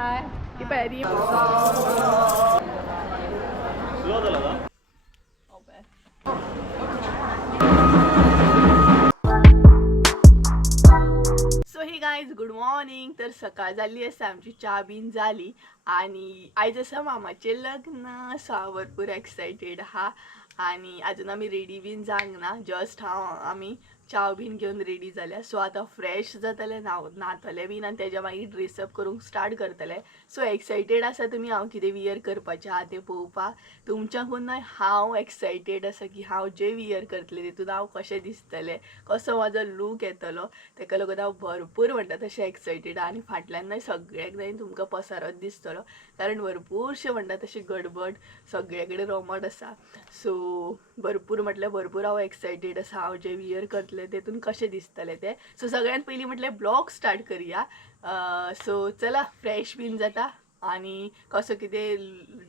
ती Perry so ही guys good morning. तर सकाळ झाली असता आमची चहा बीन झाली आणि आयज आसा मामाचे लग्न. सो भरपूर एक्सायटेड हा आणि अजून आम्ही रेडी बीन जावंक ना. जस्ट आम्ही चाव बीन घेऊन रेडी जाल्या. सो आता फ्रेश जातले न्हातले बीन आनी तेज्या मागीर ड्रेसअप करूंक स्टार्ट करतले. सो एक्सायटेड आसा तुमी हांव कितें वियर करपाचें आहा तें पळोवपाक. तुमच्याकून हांव एक्सायटेड आसा की हांव जे वियर करतलें तितून हांव कशें दिसतलें, कसो म्हाजो लूक येतलो. तेका लागून हांव भरपूर म्हणटा तशें एक्सायटेड आहा. आनी फाटल्यान सगळ्याक जाय तुमकां पसारोच दिसतलो कारण भरपूरशें म्हणटा तशें गडबड सगळे कडेन रोमट आसा. सो भरपूर म्हटल्यार भरपूर हांव एक्सायटेड आसा हांव जे वियर करतलें तेतून कशें दिसतलें तें. सो सगळ्यात पयलीं म्हटल्यार ब्लॉग स्टार्ट करुया. सो चला फ्रेश बीन जाता आनी कसो कितें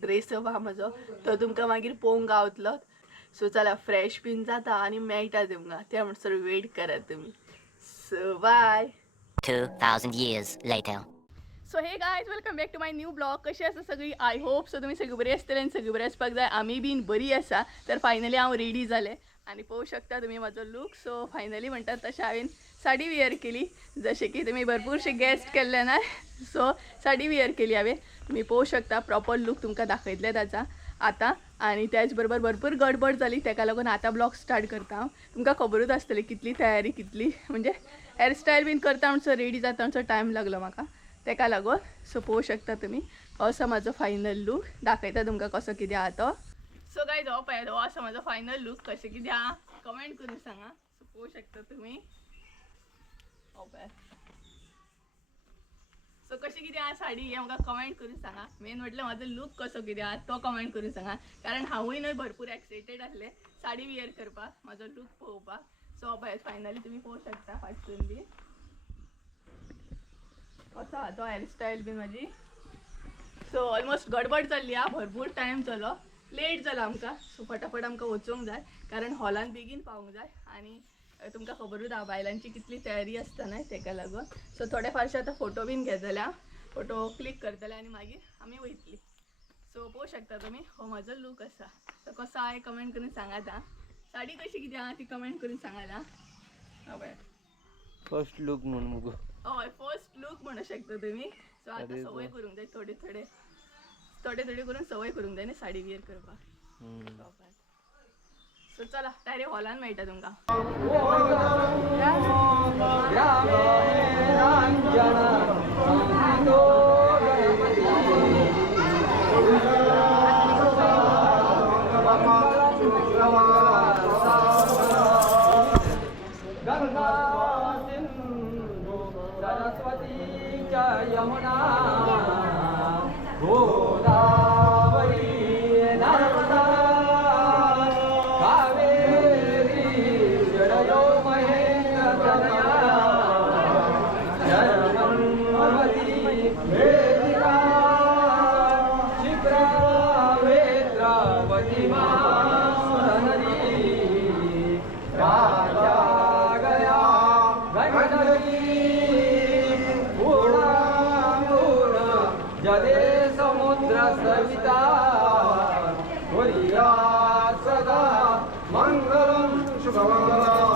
ड्रेसअप आहा म्हजो तो तुमकां मागीर पळोवंक गावतलो. सो चला फ्रेश बीन जाता आनी मेळटा तुमकां त्या म्हणसर वेट करात तुमी. So bye. 2000 years later. So hey guys welcome back to my new blog. कशी आसा सगळी? आय होप सो तुमी सगळी बरी आसतली आनी सगळी बरी आसपाक जाय. आमी बीन बरी आसा. तर फायनली हांव रेडी जालें आनी पळोवंक शकता तुमी म्हाजो लूक. सो फायनली म्हणटात तशें हांवें साडी वियर केली जशें की तुमी भरपूरशे गेस्ट केल्ले ना. सो साडी वियर केली हांवें. तुमी पळोवंक शकता प्रॉपर लूक तुमकां दाखयतले ताचा आतां. आनी त्याच बरोबर भरपूर गडबड जाली तेका लागून आतां ब्लॉग स्टार्ट करता हांव. तुमकां खबरूच आसतली कितली तयारी कितली म्हणजे हेअरस्टायल बीन करता म्हणसर रेडी जाता म्हणसर टायम लागलो म्हाका तेका लागून. सो पळोवंक शकता तुमी असो म्हाजो फायनल लूक दाखयता तुमकां कसो कितें आहा तो. सो गायज हो पळयात हो असो म्हाजो फायनल लूक. कशें कितें आहा कमेंट करून सांगा. सो पळोवंक शकता तुमी हो पळयात. सो कशी कितें आहा साडी हें म्हाका कमेंट करून सांगा. मेन म्हटल्यार म्हाजो लूक कसो कितें आहा तो कमेंट करून सांगा कारण हांवूय न्हय भरपूर एक्सायटेड आसलें साडी वियर करपाक म्हाजो लूक पळोवपाक. सो हो पळयात फायनली तुमी पळोवंक शकता फाटसून बी कसो आहा तो हेअरस्टायल बी म्हाजी. सो ऑलमोस्ट गडबड जाल्ली आहा भरपूर टायम जालो लेट जाला आमकां. सो फटाफट आमकां वचूंक जाय कारण हॉलान बेगीन पावूंक जाय आनी तुमकां खबरूच आहा बायलांची कितली तयारी आसता न्हय तेका लागून. सो थोडे फारशे आतां फोटो बीन घेतले फोटो क्लिक करतले आनी मागीर आमी वयतली. सो पळोवंक शकता तुमी हो म्हाजो लूक आसा. सो कसो आहा कमेंट करून सांगात आं. साडी कशी कितें आहा ती कमेंट करून सांगात आं. हय फर्स्ट लूक म्हणून मुगो हय फर्स्ट लूक म्हणू शकता तुमी. सो आतां सवय करूंक जाय थोडे करून सवय करूंक जाय न्ही साडी वियर करपाक. सो चला डायरेक्ट हॉलान मेळटा तुमकां. यमुना गोदावरी नर्मदा कावेरी जडयो महेंद्रतनया जगन्मती वेदिका शिप्रा वेद्रावती नदी राजा गया गंडकी जदे समुद्र सविता बोलिया सदा मंगलम शुभमंगलम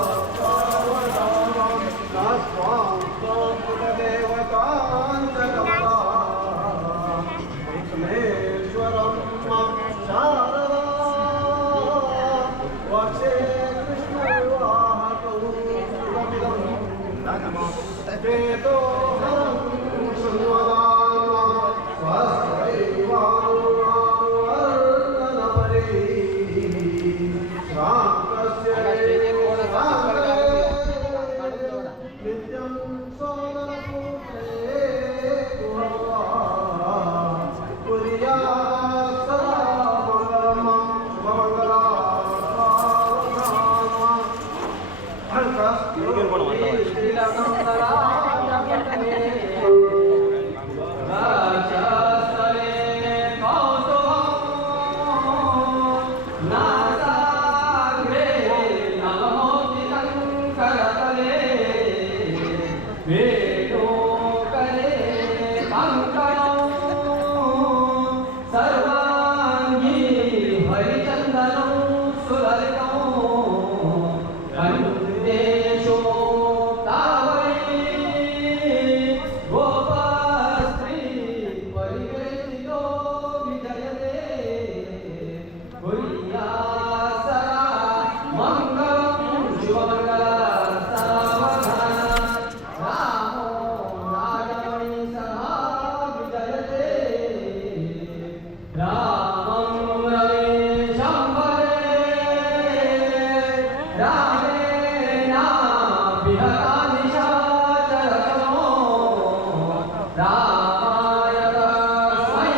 रामाय तस्मै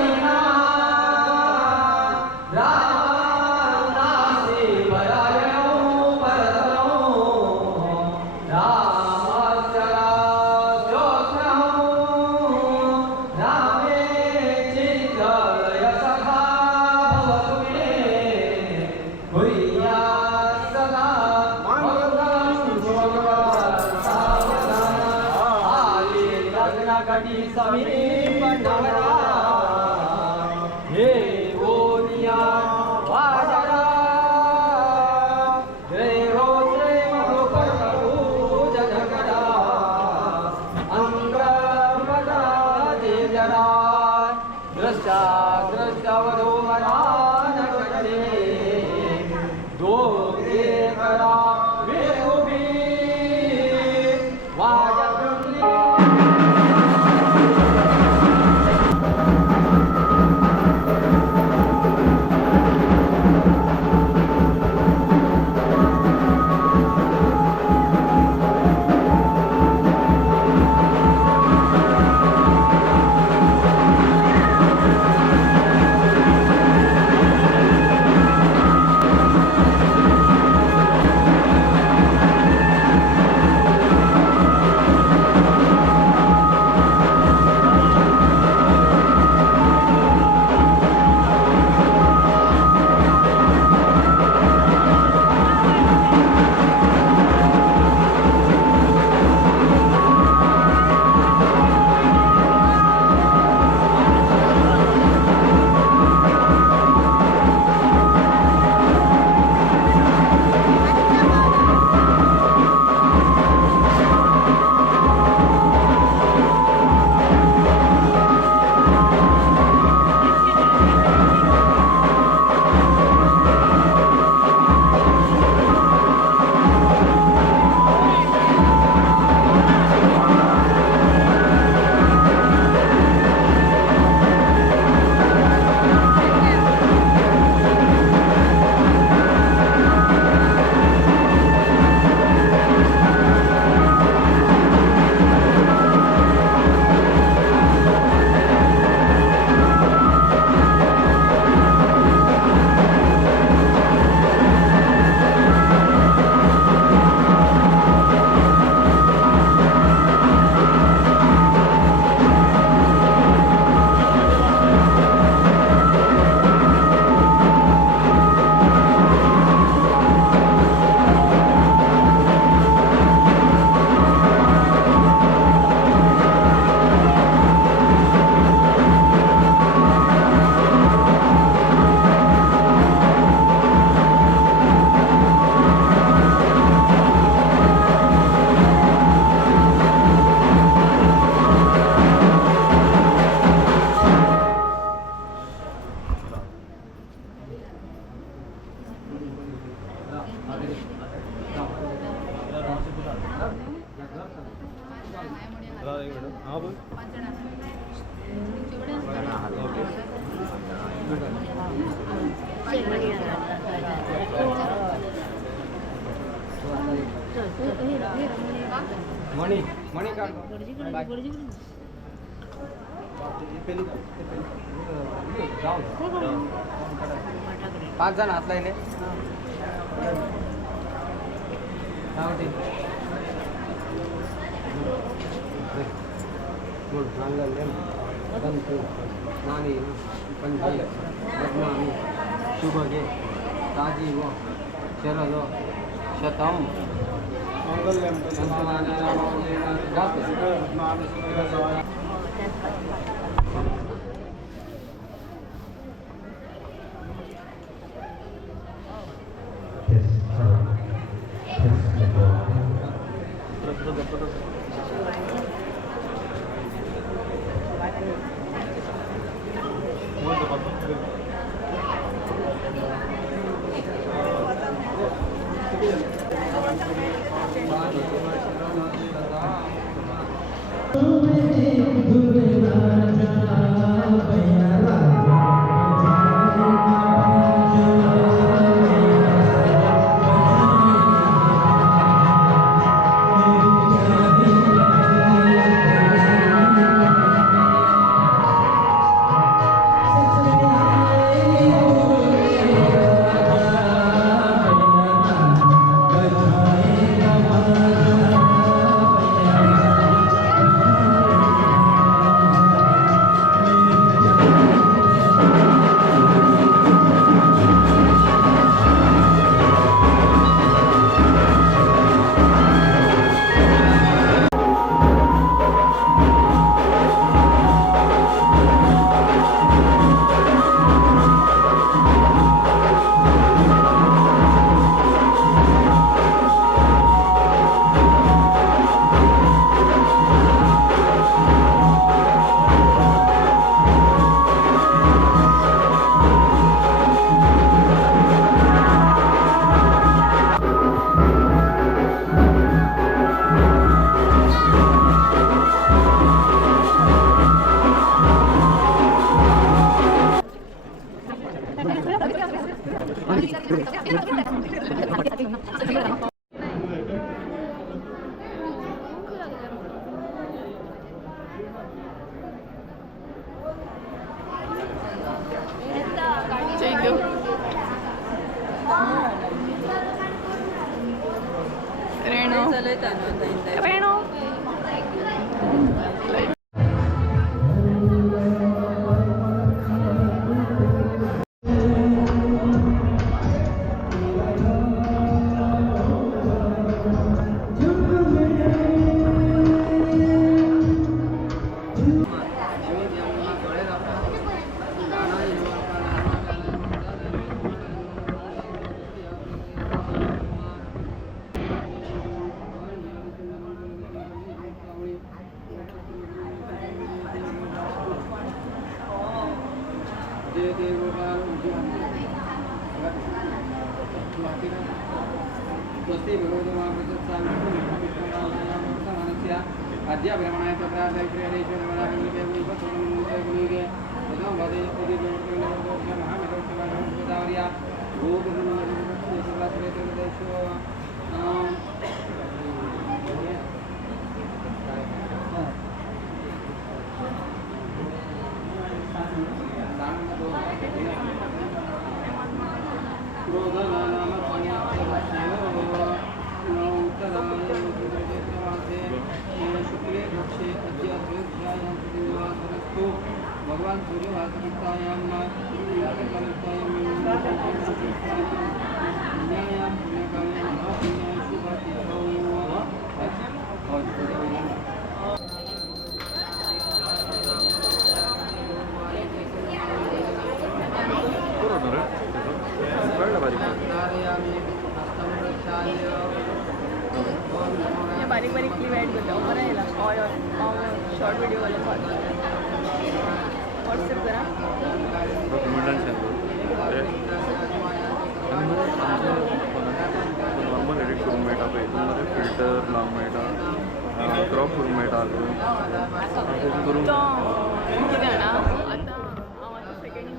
रामानासी वरायणो परतनो रामस्य राजोत्सवो रामे चित्रलय सखा भवतु मे भूयात् सदा मङ्गलं लग्नकटी समीप नगरा हे ओनिया वाजरा जय हो जय जनकरा अंगपदा जे जरा दृष्टा दृष्टवधो मरान करे दोगे करा वे उभी वाज मणी मणी काढ पाच जण हात लायले नानी पंजी पद्मानी शुभगे राजीव शरद शतम मंगल्यम Thank you. Thank you. रेणू रेणू भगवान सूर्यवासवितायां पुण्यायां पुण्यकाले महापुण्याय शुभतिथौ बारीक बारीक क्लिप ॲड करतो बरं याला शॉर्ट व्हिडिओ वाला व्हॉट्सअप करा नॉर्मल एडिट करून मेळटा पळय तुमकां फिल्टर लावंक मेळटा क्रॉप करूंक मेळटा करून तो कितें जाणा आतां हांव आतां सेकंड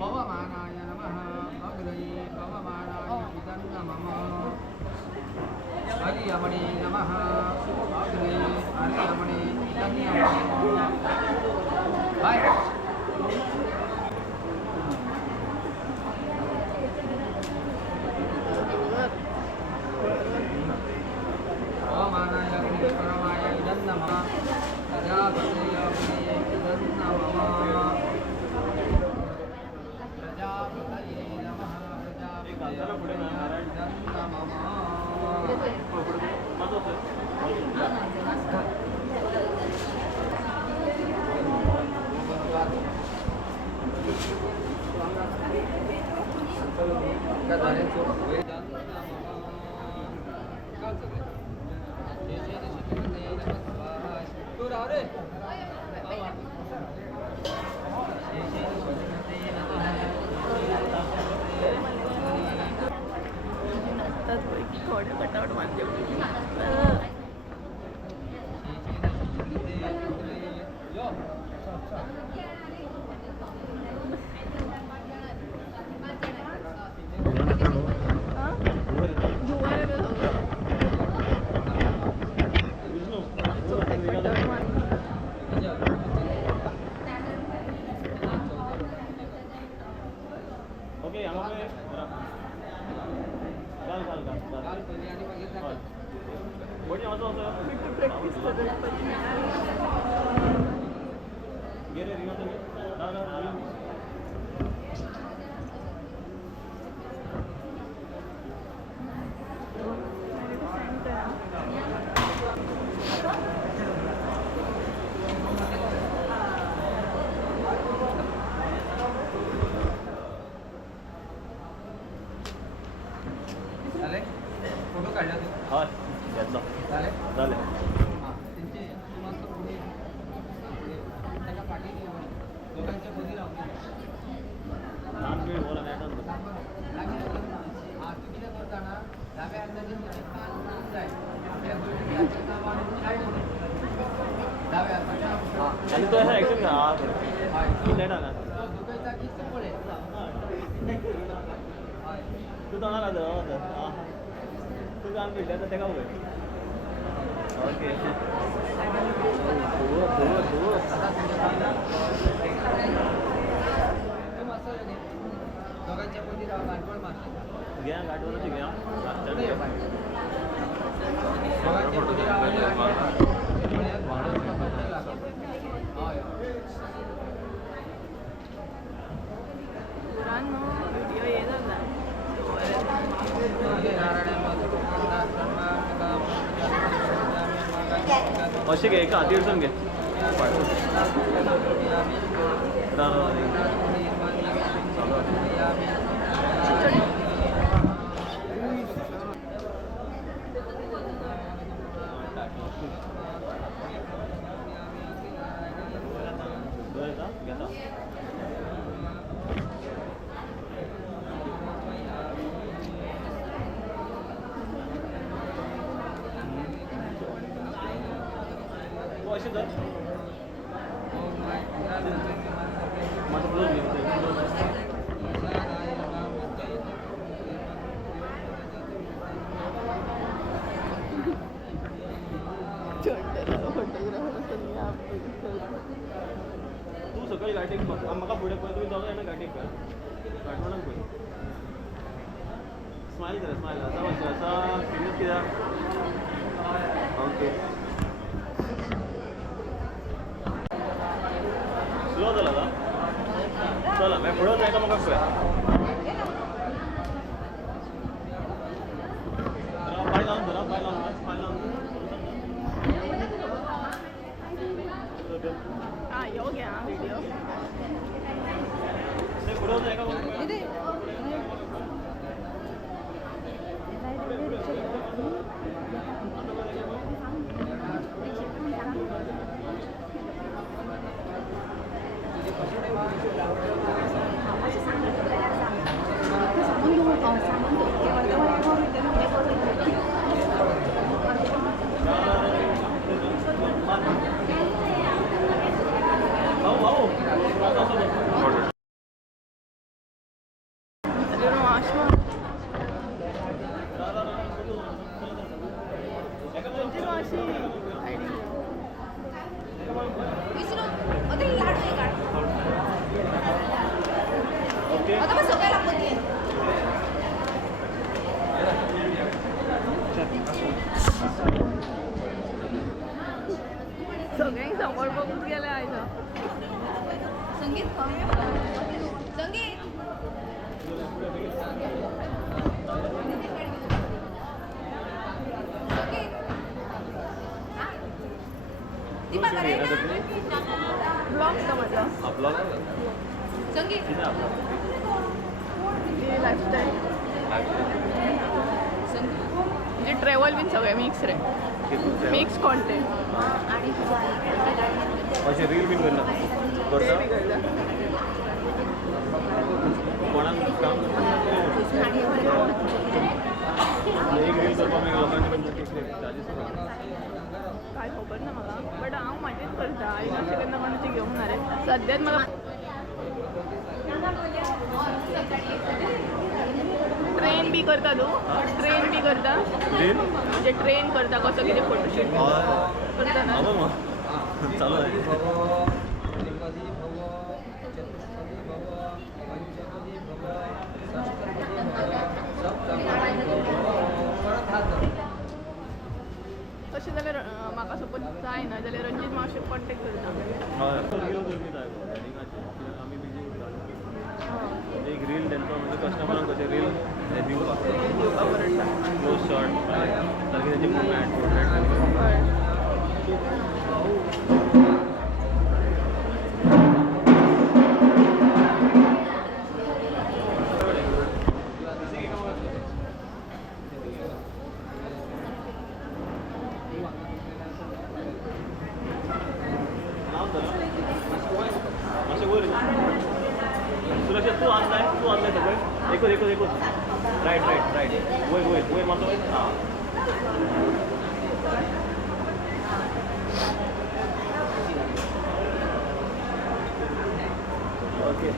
पवमानाय नमः अग्रये पवमानाय इदन्नमः हरियमणे नमः अग्रये हरियमणे इदन्नमः बाय पवमानाय अग्रये परमाय इदन्नमः प्रजापतये अग्रये इदन्नमः थोडे कटआउट मारते Okay, घाल पहिली आणि मागीर दाखय. प्रॅक्टिस करत झाले? फोटो काढला तू? हय घेतलो झाले? जालें हां. त्यांचे मस्त पुढे त्याच्या पाठीने दोघांच्या मध्ये राहून दे. ल्हान वेळ बोला मेळटा हां, तू कितें करता ना, डाव्या हाताच्यान जाय. आपल्या भुरग्याचें नांव आनी सायड कर. डाव्या हाताच्यान. आनी तो अशें एक्शन घा हय. लेटा ना तो दुखयता की तू पळय. हय. तू तोंडाक घाल तू कान पिड्ड्या तर तेका पळय ओके तू मस्त घे. दोघांच्या मध्ये राहा, गाठवण मार. घ्या गाठवणाची घ्या पुढे ये बाहेर. दोघांच्या मध्ये राहा आणि गाठवण मार. गळ्यात भाडं पकडलं लागलं. हय. पुरानो व्हिडिओ येत होता अशें घे एका हाती वचून घे घेता अशें कर माझं ब्लाउज घे तू सकाळी गाडीक म्हाका फुडें पळय तुमी दोगां जाणां गाडीक कर गाठवणाक पळय स्मायल कर स्मायल आसा मातशें आसा सिरियस कित्याक ओके स्लो जाला का चला मागीर फुडें जायका म्हाका पळय पांय लावन धरा पांय लावन पांय लावन हा यो घ्या व्हिडिओ ते फुडें जायका म्हाका पळय सगळ्यांक समोर बघून गेले आयज संगीत संगीत दीपा करे ब्लॉग समजला आपला संगीत किती आपला लाईफस्टाईल म्हणजे ट्रॅव्हल बीन सगळे मिक्स रे मिक्स कॉन्टेंट आणि तुझ्या आई अशें रील बीन करना ते बी करता करता कोणाक काम एक रील करपाक मागीर लोकांचे चार्जीस काय खबर ना मला बट हांव म्हाजेच करता आईक अशें केन्ना कोणाचे घेवंक ना रे सद्यात म्हाका ट्रेन बी करता तूं ट्रेन बी करता रील म्हणजे ट्रेन करता कसो कितें फोटोशूट करता ना बाबा मग चालू आहे भव त्रिपदी भव चतुष्पदी भव पंचपदी भव षष्ठपदी भव सप्तपदी भव तशें जाल्यार म्हाका सपोज जायना जाल्यार रंजीत मावशेक कॉन्टेक्ट करता आमी बिजी उरता एक रील तेंचो म्हणजे कस्टमरांक कशें रील दिवपाक दिवपाक बरडटा क्लोज शॉट सारकें तेंचे मुवमेंट पोर्ट्रेट मातशें वयर सुरक्षा तूं आणलाय सगळें एकूच रायट वयर मातसो वयर हां ओके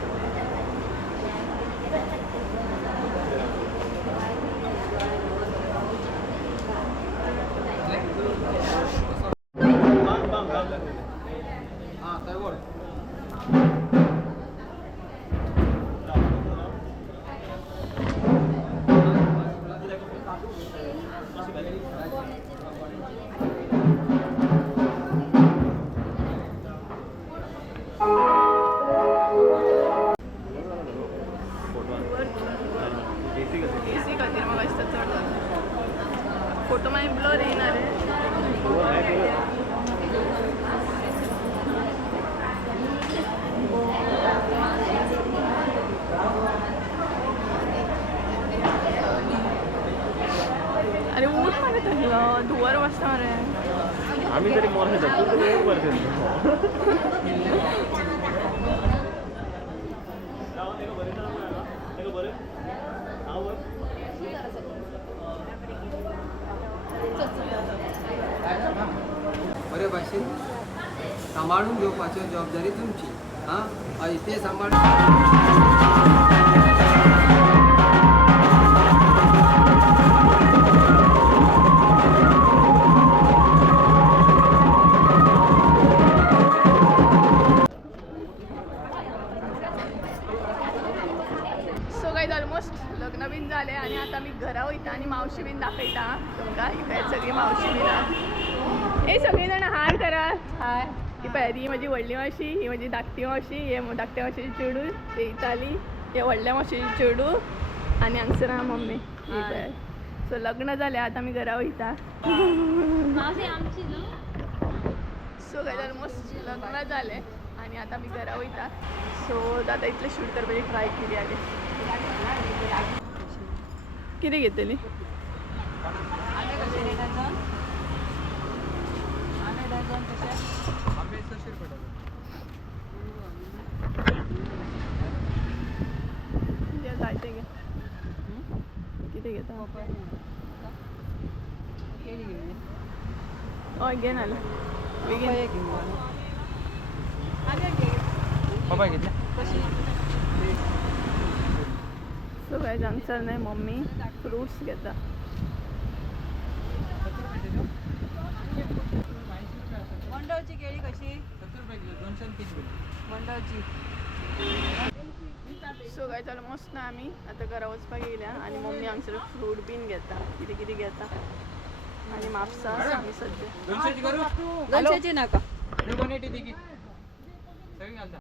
हां काय बोल एसी खातीर म्हाका दिसता चड फोटो मागीर ब्लर येयना रे अरे ऊन मरे थंडलो धुवर बसता मरे आमी तरी मोर येता तूं तरी एक बरें बरे भाशेन सांबाळून घेवपाची जबाबदारी तुमची हां ते सांबाळून सो गाईज ऑलमोस्ट लग्न बीन जालें आनी आतां आमी घरा वयता आनी मावशी बीन दाखयता तुमकां ही पळय सगळी मावशी बीन आहा हे सगळीं जाणां हाय करा हाय ही पळय ही म्हजी व्हडली मावशी ही म्हजी धाकटी मावशी हे धाकट्या मावशेची चेडू ते इताली हे व्हडल्या मावशेची चेडू आनी हांगसर आहा मम्मी ही पळय सो लग्न जालें आतां आमी घरा वयता सो गाईज ऑलमोस्ट लग्न जालें आनी आतां आमी घरा वयता सो आतां इतलें शूट करपाची ट्राय केली आले कितें घेतली जायते घे कितें घेता हय घे नाल्या बेगीन पप्पा घेतले सो गायज हांगसर न्हय मम्मी फ्रुट्स घेता मंडळची केळी कशी मंडळची सो गायज ऑलमोस्ट ना आमी आतां घरा वचपाक येयल्या आनी मम्मी हांगसर फ्रूट बीन घेता कितें कितें घेता आनी म्हापसा आमी सद्या 200 करू 200ची नाका 180 दिगी सगळी घालता